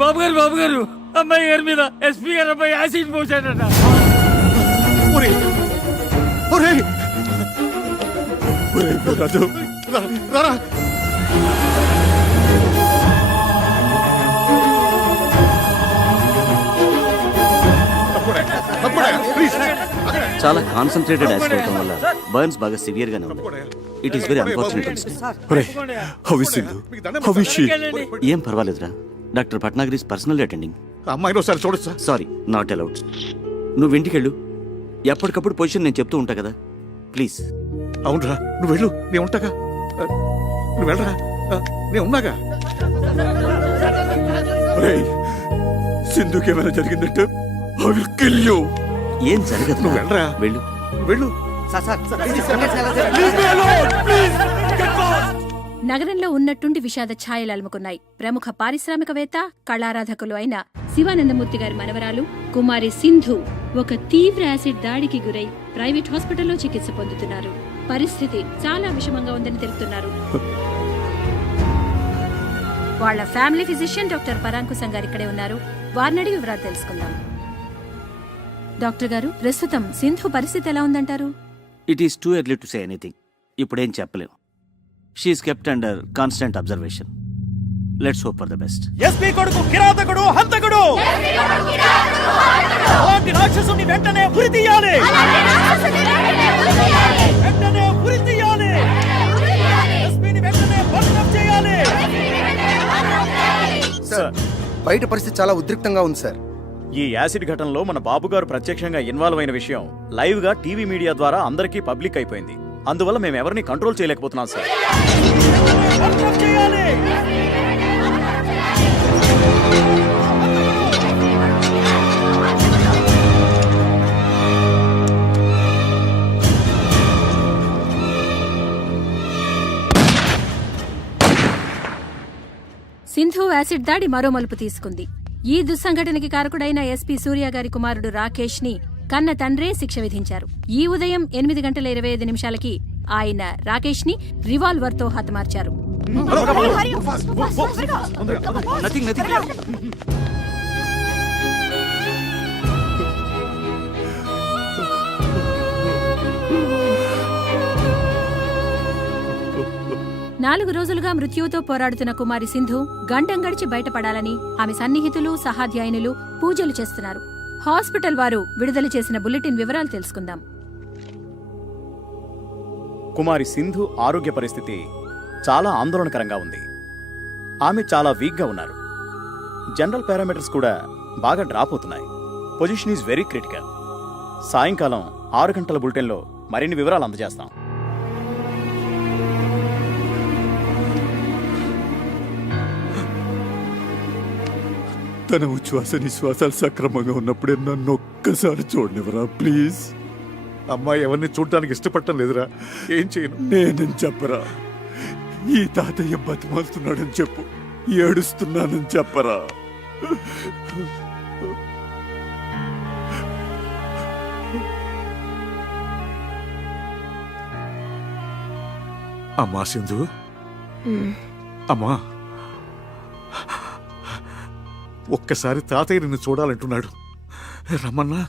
బాబు గారు అమ్మాయి గారి మీద ఎస్పీ గారు అబ్బాయి యాసిడ్ పోసాడట. రాజు రారా. చాలా కాన్సన్ట్రేటెడ్ యాసిడ్ అవడం వల్ల బర్న్స్ బాగా సివియర్ గానే ఉంది. It is very unfortunate. ఏం పర్వాలేదురా, doctor Bhatnagar is personally attending. అమ్మాయిని ఒకసారి చూడొచ్చా? Sorry, not allowed. నువ్వు ఇంటికెళ్ళు, ఎప్పటికప్పుడు పొజిషన్ నేను చెప్తూ ఉంటా కదా, ప్లీజ్. అవునరా, నువ్వు వెళ్ళు, నేను ఉంటాగా. నువ్వు వెళ్ళరా, నేను ఉన్నాగా. సింధుకి ఏమైనా జరిగిందంటే I will kill you. ఏం జరగదు, నువ్వు వెళ్ళరా, వెళ్ళు వెళ్ళు. నగరంలో ఉన్నట్టుండి విషాద ఛాయలు అలుముకున్నాయి. ప్రముఖ పారిశ్రామికవేత్త, కళారాధకులు అయిన శివానందమూర్తి గారి మనవరాలు కుమారి సింధు ఒక తీవ్ర యాసిడ్ దాడికి గురై ప్రైవేట్ హాస్పిటల్లో చికిత్స పొందుతున్నారు. పరిస్థితి చాలా విషమంగా ఉందని తెలుపుతున్నారు. వాళ్ళ ఫ్యామిలీ ఫిజిషియన్ డాక్టర్ పరాంకుశం గారు ఇక్కడే ఉన్నారు. వారినడి వివరాలు తెలుసుకుందాం. డాక్టర్ గారు, ప్రస్తుతం సింధు పరిస్థితి ఎలా ఉందంటారు? It is too early to say anything. ఇప్పుడేం చెప్పలేం. She is kept under constant observation. Let's hope for the best. SP కొడుకు కిరాతకుడు, హంతకుడు. అలాంటి రాక్షసుని వెంటనే ఉరి తీయాలి. వెంటనే ఉరి తీయాలి. ఎస్పీని వెంటనే బర్న్ చేయాలి. సార్, బయట పరిస్థితి చాలా ఉద్రిక్తంగా ఉంది సార్. ఈ యాసిడ్ ఘటనలో మన బాబు గారు ప్రత్యక్షంగా ఇన్వాల్వ్ అయిన విషయం లైవ్ గా టీవీ మీడియా ద్వారా అందరికీ పబ్లిక్ అయిపోయింది. అందువల్ల మేము ఎవరిని కంట్రోల్ చేయలేకపోతున్నాం సార్. 'సింధు యాసిడ్ దాడి మరో మలుపు తీసుకుంది. ఈ దుస్సంఘటనకి కారకుడైన ఎస్పీ సూర్య గారి కుమారుడు రాకేష్ ని కన్న తండ్రే శిక్ష విధించారు. ఈ ఉదయం 8:25 ఆయన రాకేష్ ని రివాల్వర్ తో హతమార్చారు. నాలుగు రోజులుగా మృత్యువుతో పోరాడుతున్న కుమారి సింధు గంటం గడిచి బయటపడాలని ఆమె సన్నిహితులు, సహాధ్యాయునులు పూజలు చేస్తున్నారు. హాస్పిటల్ వారు విడుదల చేసిన బులెటిన్ వివరాలు తెలుసుకుందాం. కుమారి సింధు ఆరోగ్య పరిస్థితి చాలా ఆందోళనకరంగా ఉంది. ఆమె చాలా వీక్ గా ఉన్నారు. జనరల్ పారామీటర్స్ కూడా బాగా డ్రాప్ అవుతున్నాయి. Position is very critical. సాయంకాలం 6 గంటల బులెటిన్లో మరిన్ని వివరాలు అందజేస్తాం. తన ఉచ్ఛ్వాస నిశ్వాసాలు సక్రమంగా ఉన్నప్పుడే నన్ను ఒక్కసారి చూడనివరా ప్లీజ్. అమ్మాయి ఎవరిని చూడటానికి ఇష్టపడటం లేదురా. ఏం చేయను? నేనని చెప్పరా. ఈ తాతయ్య బతిమాలుతున్నాడని చెప్పు. ఏడుస్తున్నానని చెప్పరా. అమ్మా సింధు, అమ్మా, ఒక్కసారి తాతయ్య నిన్ను చూడాలంటున్నాడు. రమ్మన్నా.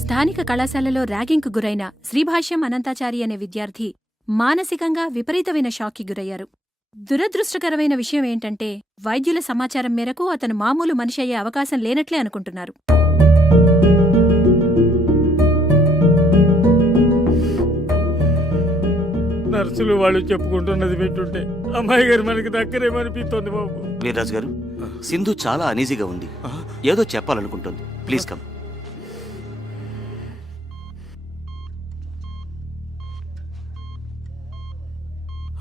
స్థానిక కళాశాలలో ర్యాగింగ్కు గురైన శ్రీభాష్యం అనంతాచారి అనే విద్యార్థి మానసికంగా విపరీతమైన షాక్కి గురయ్యారు. దురదృష్టకరమైన విషయం ఏంటంటే వైద్యుల సమాచారం మేరకు అతను మామూలు మనిషి అయ్యే అవకాశం లేనట్లే అనుకుంటున్నారు. నర్సులు వాళ్ళు చెప్పుకుంటున్నది వింటుంటే అమ్మాయి గారు మనకి దగ్గరేమనిపిస్తోంది బాబు. వీర్రాజు గారు, సింధు చాలా అనీజీగా ఉంది, ఏదో చెప్పాలనుకుంటుంది. Please come.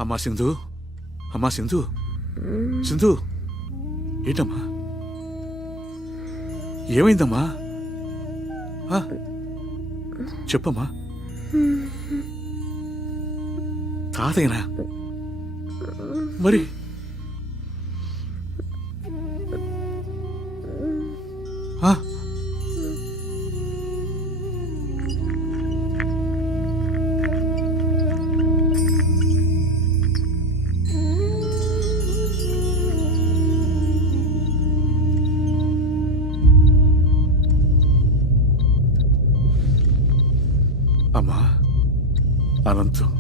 అమ్మా సింధు, అమ్మా సింధు, సింధు, ఏంటమ్మా, ఏమైందమ్మా? ఆ? చెప్పమ్మా. తాతయ్యనా? మరి ఆ? అమ్మా అనంతం,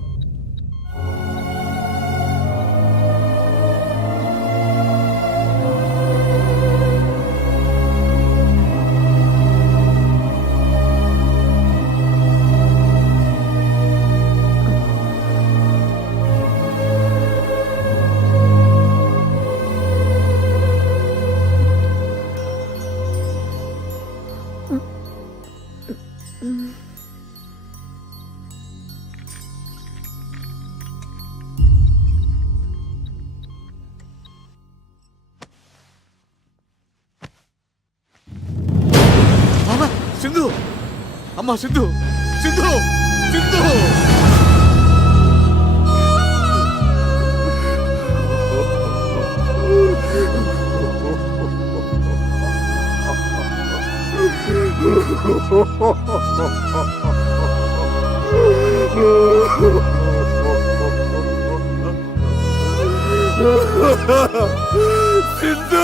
సింధు, అమ్మా సింధు, సింధు, సింధు. సింధు.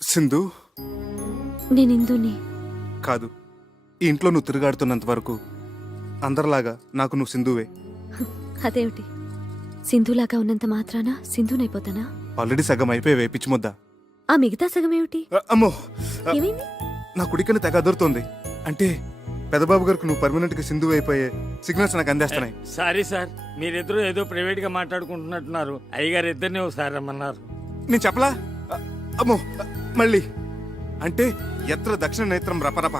సింధు, నేను ఇందుని కాదు, ఈ ఇంట్లో నువ్వు తిరుగాడుతున్నంత వరకు అందరిలాగా నాకు నువ్వు సింధువే. అదేమిటి, సింధులాగా ఉన్నంత మాత్రాన సింధునైపోతానా? ఆల్రెడీ సగం అయిపోయావే పిచ్చిముద్ద. ఆ మిగతా సగం ఏమిటి? అమ్మో, ఏమైంది? నా కుడికని తెగ అదురుతోంది. అంటే పెదబాబు గారికి నువ్వు పర్మనెంట్ గా సింధువు అయిపోయే సిగ్నల్స్ నాకు అందేస్తున్నాయి. సారీ సార్, మీరిద్దరూ ఏదో ప్రైవేట్ గా మాట్లాడుకుంటున్నట్టున్నారు. అయ్యగారు ఇద్దరిని ఒకసారి రమ్మన్నారు. నేను చెప్పలా? అమ్మో, మళ్ళీ అంటే ఎత్ర దక్షిణ నేత్రం రపరప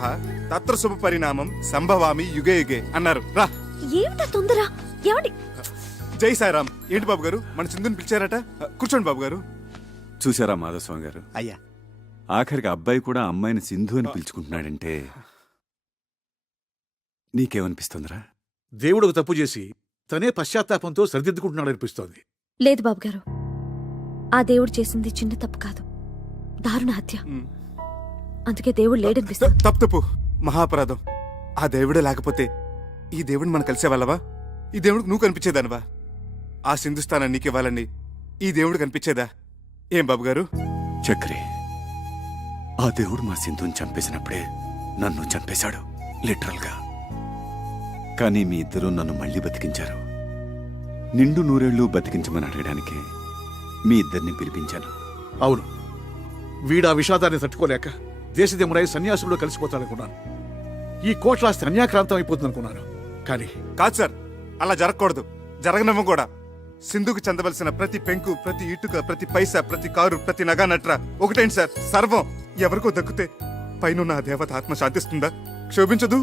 తత్ర శుభ పరిణామం సంభవామి యుగే యుగే అన్నారు. రా. ఏమిటా తొందర? ఏమండి? జై సాయిరామ్. ఏంటి బాబు గారు, మన సింధుని పిలిచారట? కూర్చోండి బాబు గారు. చూసారా మాధవస్వామి గారు, అయ్యా ఆఖరికి అబ్బాయి కూడా అమ్మాయిని సింధు అని పిలుచుకుంటున్నాడంటే నీకేమనిపిస్తుందిరా? దేవుడు తప్పు చేసి తనే పశ్చాత్తాపంతో సరిదిద్దుకుంటున్నాడు అనిపిస్తోంది. లేదు బాబు గారు, ఆ దేవుడు చేసింది చిన్న తప్పు కాదు, దారుణ హత్య. అందుకే దేవుడు లేడనిపిస్తుంది. తప్పు మహాపరాధం. ఆ దేవుడే లేకపోతే ఈ దేవుడిని మనం కలిసేవాళ్ళవా? ఈ దేవుడికి నువ్వు కనిపించేదానివా? ఆ సింధుస్థానం నీకివ్వాలని ఈ దేవుడు కనిపించేదా? ఏం బాబు గారు? చక్రి, ఆ దేవుడు మా సింధుని చంపేసినప్పుడే నన్ను చంపేశాడు, లిటరల్గా. కానీ మీ ఇద్దరూ నన్ను మళ్ళీ బతికించారు. నిండు నూరేళ్లు బతికించమని అడగడానికి మీ ఇద్దరిని పిలిపించాను. అవును, వీడా విషాదాన్ని తట్టుకోలేక దేశదేముడై సన్యాసుల్లో కలిసిపోతాడనుకున్నాను. ఈ కోట్లాస్తి అన్యాక్రాంతం అయిపోతుంది అనుకున్నాను. కానీ కాదు సార్, అలా జరగకూడదు, జరగనమ్మ కూడా. సింధుకు చెందవలసిన ప్రతి పెంకు, ప్రతి ఇటుక, ప్రతి పైసా, ప్రతి కారు, ప్రతి నగా నట్ర ఒకటేంటి సార్, సర్వం ఎవరికో దక్కితే పైన ఆ దేవత ఆత్మ శాంతిస్తుందా? క్షోభించదు.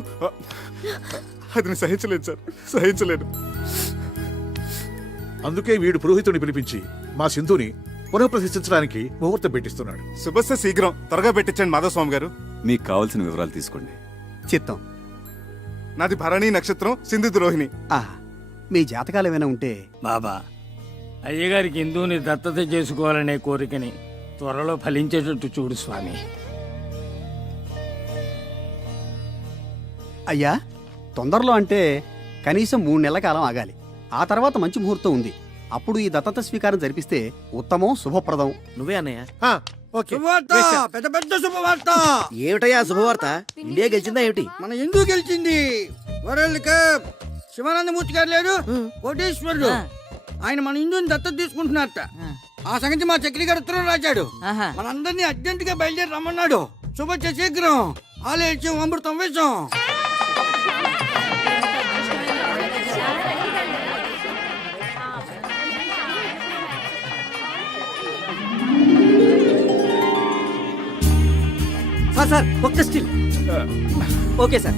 అది నేను సహించలేను సార్, సహించలేను. అందుకే వీడు పురోహితుని పిలిపించి మా సింధుని పునఃప్రతిష్ఠించడానికి ముహూర్తం పెట్టిస్తున్నాడు. శుభస్య శీఘ్రం, త్వరగా పెట్టించండి మాధవస్వామి గారు. మీకు కావలసిన వివరాలు తీసుకోండి. చిత్తం. నాది భరణి నక్షత్రం, సింధు ద్రోహిణి. మీ జాతకాలు ఏమైనా ఉంటే బాబా, అయ్యగారికి హిందువుని దత్తత చేసుకోవాలనే కోరికని త్వరలో ఫలించేటట్టు చూడు స్వామి. అయ్యా, తొందరలో అంటే కనీసం 3 నెలల కాలం ఆగాలి. ఆ తర్వాత మంచి ముహూర్తం ఉంది. అప్పుడు ఈ దత్తత స్వీకారం జరిపిస్తే ఉత్తమం, శుభప్రదం. నువ్వే అన్నయ్య. పెద్ద పెద్ద శుభవార్త. ఏమిటయ్యా శుభవార్త? ఇండియా గెలిచిందా ఏమిటి? మన ఎందుకు గెలిచింది? World cup. శివానందమూర్తి గారు లేరు, కోటేశ్వరుడు, ఆయన మన హిందూని దత్తత తీసుకుంటున్నారట. ఆ సంగతి మా చక్రి గారు ఉత్తరం రాశాడు. మనందరినీ అర్జెంట్ గా బయలుదేరి రమ్మన్నాడు. శుభ శీఘ్రం. ఆలయం అమృతం వేషం. సార్ ఒక్క స్టిల్. Okay sir.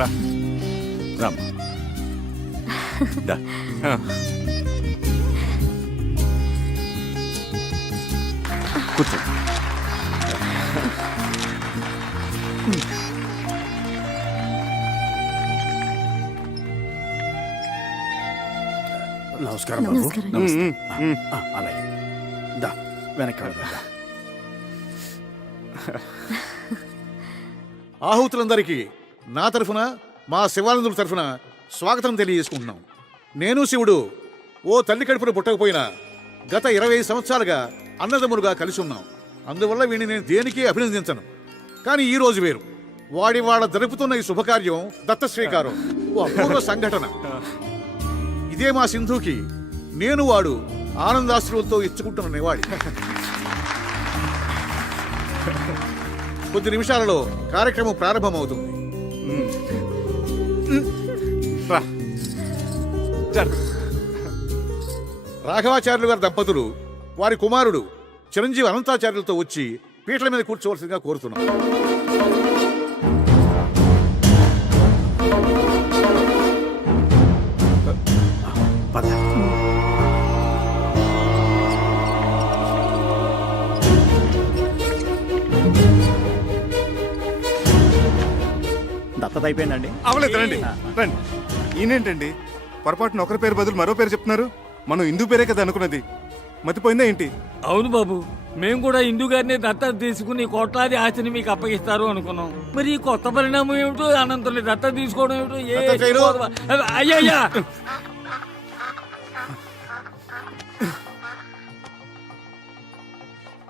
రా రామ్, దా. కూర్చో. నమస్కారం బాబు. నమస్కారం. అలాగే దా, వెనక్కి వెళ్దాం. ఆహుతులందరికీ నా తరఫున, మా శివానందుల తరఫున స్వాగతం తెలియజేసుకుంటున్నాం. నేను శివుడు ఓ తల్లి కడుపున పుట్టకపోయినా గత 20 సంవత్సరాలుగా అన్నదమ్ములుగా కలిసి ఉన్నాం. అందువల్ల వీడిని నేను దేనికి అభినందించను. కానీ ఈ రోజు వేరు. వాడి వాళ్ళ జరుపుతున్న ఈ శుభకార్యం దత్త స్వీకారం ఓ అపూర్వ సంఘటన. ఇదే మా సింధుకి నేను వాడు ఆనందాశ్రువులతో ఇచ్చుకుంటున్న నివాళి. కొద్ది నిమిషాలలో కార్యక్రమం ప్రారంభమవుతుంది. రా. రాఘవాచార్యులు గారి దంపతులు వారి కుమారుడు చిరంజీవి అనంతాచార్యులతో వచ్చి పీటల మీద కూర్చోవలసిందిగా కోరుతున్నాం. పద. దత్తత అయిపోయిందండి. అవలేదు, రండి రండి. ఈయనేంటండి పొరపాటున ఒకరి పేరు బదులు మరో పేరు చెప్తున్నారు? మనం హిందూ పేరే కదా అనుకున్నది, మతిపోయిందా ఏంటి? అవును బాబు, మేము కూడా హిందూ గారిని దత్తత తీసుకుని కోట్లాది ఆస్తిని మీకు అప్పగిస్తారు అనుకున్నాం. మరి ఈ కొత్త పరిణామం ఏమిటో, అనంతుని దత్తత తీసుకోవడం ఏమిటో. అయ్యయ్యా,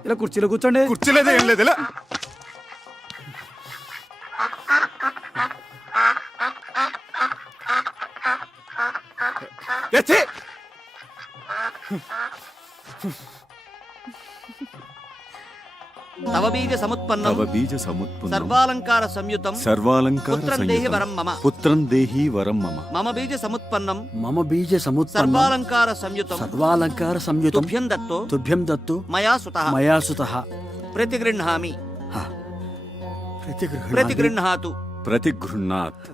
ఇలా కుర్చీలో కూర్చోండి. కుర్చీలేదా ఏం లేదు, ఇలా తవ బీజ సముత్పన్నం తవ బీజ సముత్పన్నం సర్వాలంకార సంయుతం సర్వాలంకార పుత్రం దేహి వరం మమ. పుత్రం దేహి వరం మమ. మమ బీజ సముత్పన్నం మమ బీజ సముత్పన్నం సర్వాలంకార సంయుతం సర్వాలంకార సంయుతం తుభ్యం దత్తో తుభ్యం దత్తు మయా సుతః మయా సుతః ప్రతిగృహ్ణామి ప్రతిగృహ్ణామి ప్రతిగృహ్ణాతు. ప్రతిగృహ్ణాత్.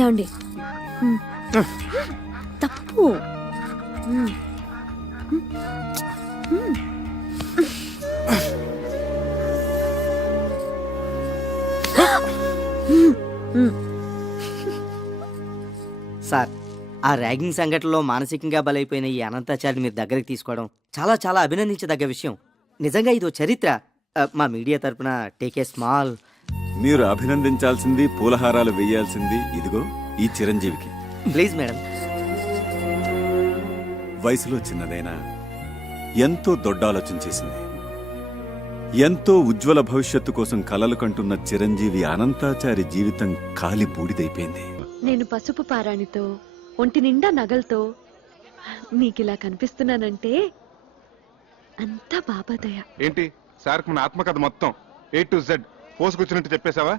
ఏమండి తప్పు. సార్, ఆ ర్యాగింగ్ సంఘటనలో మానసికంగా బలైపోయిన ఈ అనంతాచారిని మీరు దగ్గరికి తీసుకోవడం చాలా చాలా అభినందించదగ్గ విషయం. నిజంగా ఇదో చరిత్ర. మా మీడియా తరపున టేక్ ఏ స్మాల్. మీరు అభినందించాల్సింది, పూలహారాలు వేయాల్సింది ఇదిగో ఈ చిరంజీవికి. Please madam. వయసులో చిన్నదైనా ఎంతో దొడ్డ ఆలోచన చేసింది. ఎంతో ఉజ్వల భవిష్యత్తు కోసం కలలు కంటున్న చిరంజీవి అనంతాచారి జీవితం కాలి బూడిదైపోయింది. నేను పసుపు పారాణితో, ఒంటి నిండా నగలతో నీకిలా కనిపిస్తున్నానంటే అంతా బాబా దయ. ఏంటి సార్ మన ఆత్మకథ మొత్తం A to Z పోసుకొచ్చినట్టు చెప్పేశావా?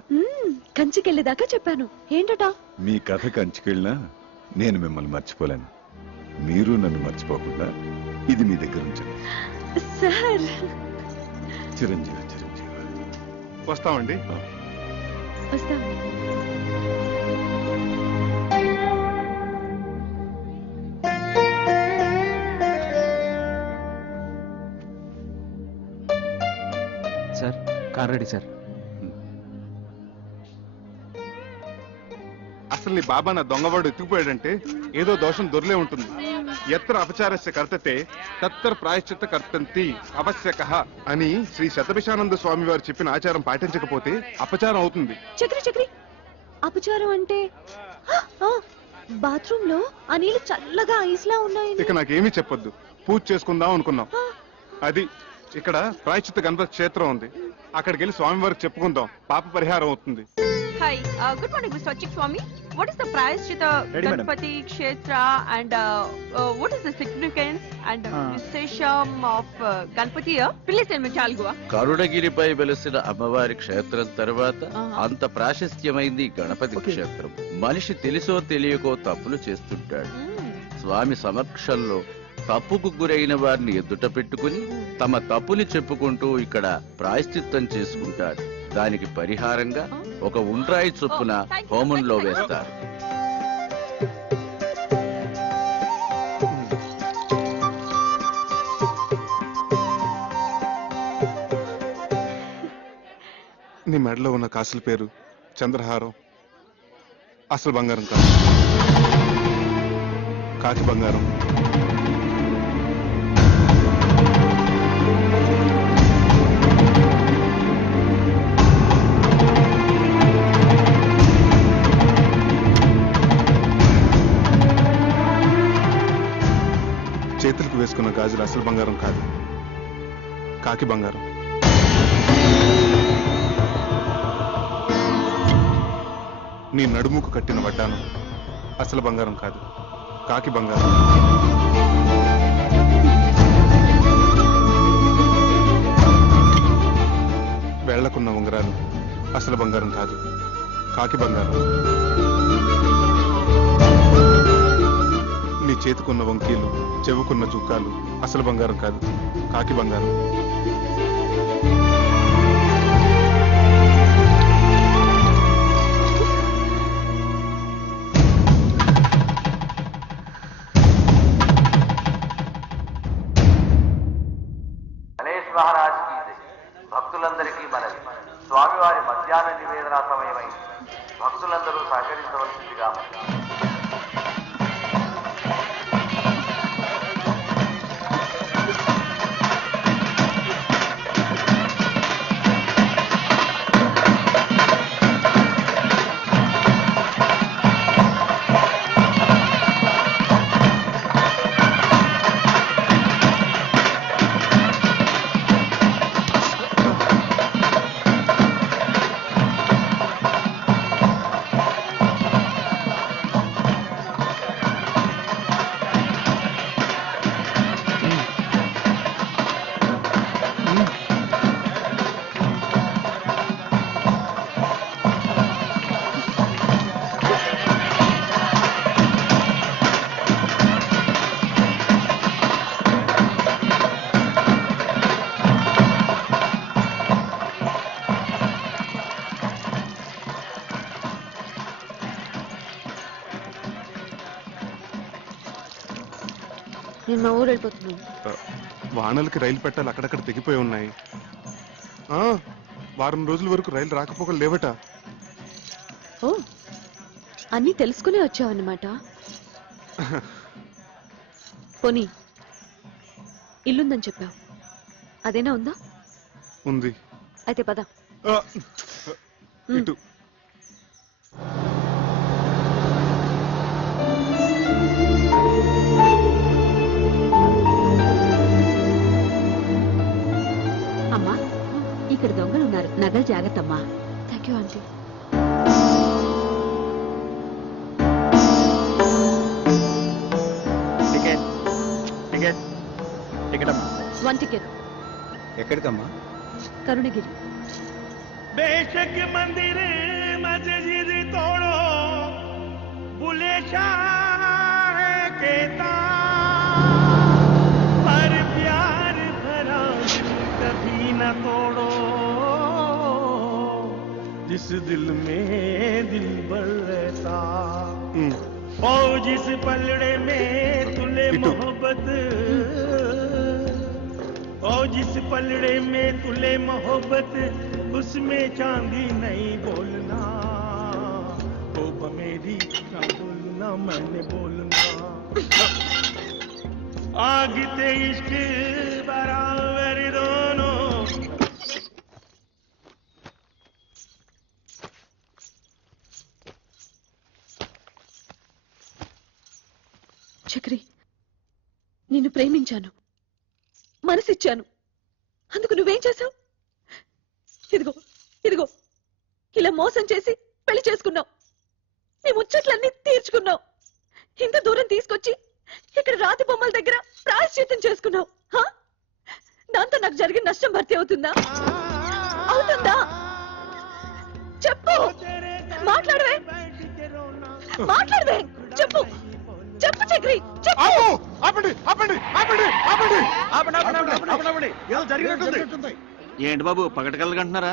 కంచికెళ్ళేదాకా చెప్పాను. ఏంటట? మీ కథ కంచుకెళ్ళినా నేను మిమ్మల్ని మర్చిపోలేను. మీరు నన్ను మర్చిపోకుండా ఇది మీ దగ్గర ఉంచండి. సార్, చిరంజీవి చిరంజీవి. వస్తామండి. వస్తాం. Sir, car ready sir. అసలు నీ బాబా నా దొంగవాడు ఎత్తుకుపోయాడంటే ఏదో దోషం దొరలే ఉంటుంది. ఎత్ర అపచారస్య కర్తతే తత్ర ప్రాయశ్చిత్త కర్తంతి అవశ్యకః అని శ్రీ శతభిషానంద స్వామి వారు చెప్పిన ఆచారం పాటించకపోతే అపచారం అవుతుంది. చక్రి చక్రి, అపచారం అంటే బాత్రూమ్ లో ఆ నీళ్లు చల్లగా ఐస్లా ఉన్నాయి. ఇక నాకేమీ చెప్పొద్దు. పూజ చేసుకుందాం అనుకున్నాం. అది ఇక్కడ ప్రాయశ్చిత్త గణపతి క్షేత్రం ఉంది. అక్కడికి వెళ్ళి స్వామి వారికి చెప్పుకుందాం. పాప పరిహారం అవుతుంది. Hi, good morning, Mr. Achik Swami. What is the Prayaschitta Ganpati Kshetra and what is the significance and Vishesham of Ganpati here? Please tell me, Chalgua. కరుణగిరిపై వెలసిన అమ్మవారి క్షేత్రం తర్వాత అంత ప్రాశస్త్యమైంది గణపతి క్షేత్రం. మనిషి తెలుసో తెలియకో తప్పులు చేస్తుంటాడు. స్వామి సమక్షంలో తప్పుకు గురైన వారిని ఎదుట పెట్టుకుని తమ తప్పుని చెప్పుకుంటూ ఇక్కడ ప్రాయశ్చిత్తం చేసుకుంటాడు. దానికి పరిహారంగా ఒక ఉండ్రాయి చొప్పున హోమంలో వేస్తారు. నీ మెడలో ఉన్న కాసుల పేరు చంద్రహారం. అసలు బంగారం కాదు, కాకి బంగారం. చేతులకు వేసుకున్న గాజులు అసలు బంగారం కాదు, కాకి బంగారం. నీ నడుముకు కట్టిన వడ్డానం అసలు బంగారం కాదు, కాకి బంగారం. వేళ్లకున్న ఉంగరాలు అసలు బంగారం కాదు, కాకి బంగారం. నీ చేతికున్న వంకీలు, చెవుకున్న చుక్కాలు అసలు బంగారం కాదు, కాకి బంగారం. భక్తులందరికీ మనవి, స్వామివారి మధ్యాహ్న నివేదన సమయమై భక్తులందరూ సహకరించవలసిందిగా. మా ఊరు వెళ్ళిపోతున్నాం. వానలకి రైలు పెట్టాలి అక్కడక్కడ తెగిపోయి ఉన్నాయి. వారం రోజుల వరకు రైలు రాకపోకలు లేవట. ఓ, అన్నీ తెలుసుకునే వచ్చావు అన్నమాట. పోనీ ఇల్లుందని చెప్పావు, అదేనా ఉందా? ఉంది. అయితే పద. ఇటు అమ్మా, ఇక్కడ దొంగలు ఉన్నారు, నగలు జాగ్రత్త అమ్మా. Thank you aunty. One ticket. ఎక్కడికమ్మా? కరుణగిరి. बेशक मंदिर मस्जिद तोड़ो, बुले शाह कहता, पर प्यार भरा दिल कभी न तोड़ो, जिस दिल में दिल भर रहता, ओ जिस पलड़े में तुले मोहब्बत, ओ जिस पलड़े में तुले मोहब्बत, उसमें चांदी नहीं बोलना, ओ मेरी ना बोलना, मैंने बोलना, आग ते इश्क बराबर दोनों. చక్రి, నిన్ను ప్రేమించాను, మనసిచ్చాను. అందుకు నువ్వేం చేశావు? ఇదిగో ఇదిగో ఇలా మోసం చేసి పెళ్లి చేసుకున్నావు. నీ ముచ్చట్లన్నీ తీర్చుకున్నావు. ఇంత దూరం తీసుకొచ్చి ఇక్కడ రాతి బొమ్మల దగ్గర ప్రాయశ్చిత్తం చేసుకున్నావు. దాంతో నాకు జరిగిన నష్టం భర్తీ అవుతుందా? అవుతుందా? చెప్పు, మాట్లాడవే, మాట్లాడవే, చెప్పు, చెప్పు చక్రి, చెప్పు. ఏంటి బాబు పగటకెళ్ళగంటున్నారా?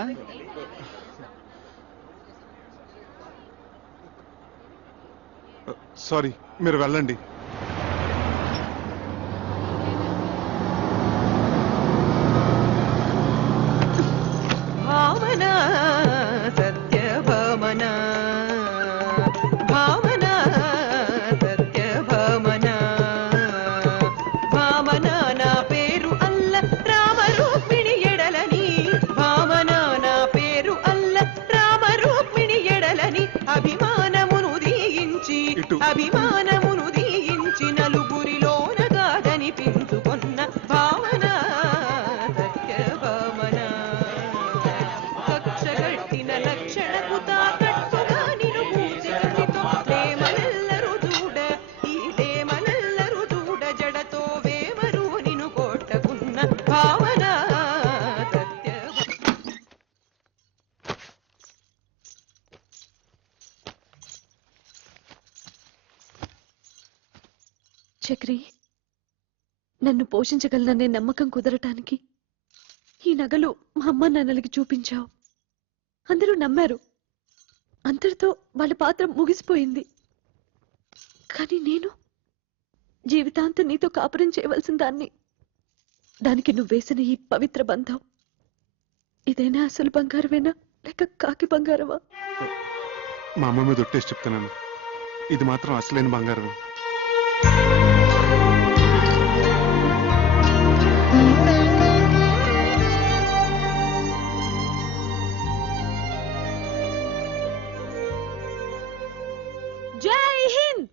సారీ, మీరు వెళ్ళండి. భావన సత్యభామన, భావన సత్యభామన, భావన నా పేరు అల్ల రామరూపిణి ఎడలని, భావన నా పేరు అల్ల రామరూపిణి ఎడలని, అభిమానమును దీయించి అభిమానమును దీయించి నలుగురిలోన కాదనిపించుకున్న భావన సత్యభామన, కక్షగట్టిన లక్షణకు తాకట్టుగా నిను పూజితో ప్రేమనెల్లరు చూడ, ఈ ప్రేమనెల్లరు చూడ, జడతో వేమరు నిను కొట్టకున్న భావన సత్య. చక్రి, నన్ను పోషించగలననే నమ్మకం కుదరటానికి ఈ నగలు మా అమ్మ నాన్నలకి చూపించావు. అందరూ నమ్మారు. అంతటితో వాళ్ళ పాత్ర ముగిసిపోయింది. కానీ నేను జీవితాంతం నీతో కాపురం చేయవలసిన దాన్ని. దానికి నువ్వు వేసిన ఈ పవిత్ర బంధం ఇదైనా అసలు బంగారమేనా లేక కాకి బంగారమా? మా అమ్మ మీద ఒట్టేసి చెప్తున్నాను, ఇది మాత్రం అసలైన బంగారమే. జై Hind.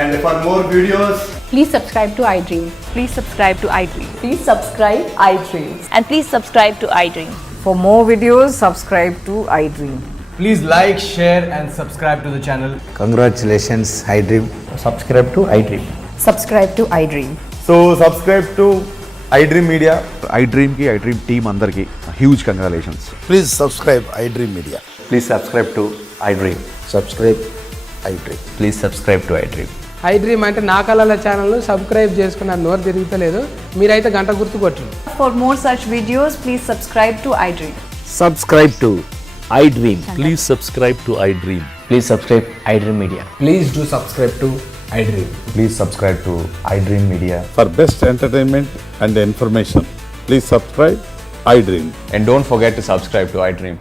And for more videos, please subscribe to iDream. Please subscribe to iDream. Please subscribe iDream. And please subscribe to iDream. For more videos, subscribe to iDream. Please like, share and subscribe to the channel. Congratulations, iDream. Subscribe to iDream. Subscribe to iDream. So subscribe to iDream Media. iDream ki iDream team andarki huge congratulations. Please subscribe iDream Media. Please subscribe to iDream. Subscribe iDream. Please subscribe to iDream. I dream అంటే నా కళల ఛానల్ను subscribe చేసుకున్న నోరు తిరుగుతలేదు. మీరైతే గంట గుర్తు కొట్టండి. For more such videos, please subscribe to iDream. Subscribe to iDream. Please subscribe to iDream. Please subscribe iDream Media. Please do subscribe to iDream. Please subscribe to iDream Media. For best entertainment and information, please subscribe iDream. And don't forget to subscribe to iDream.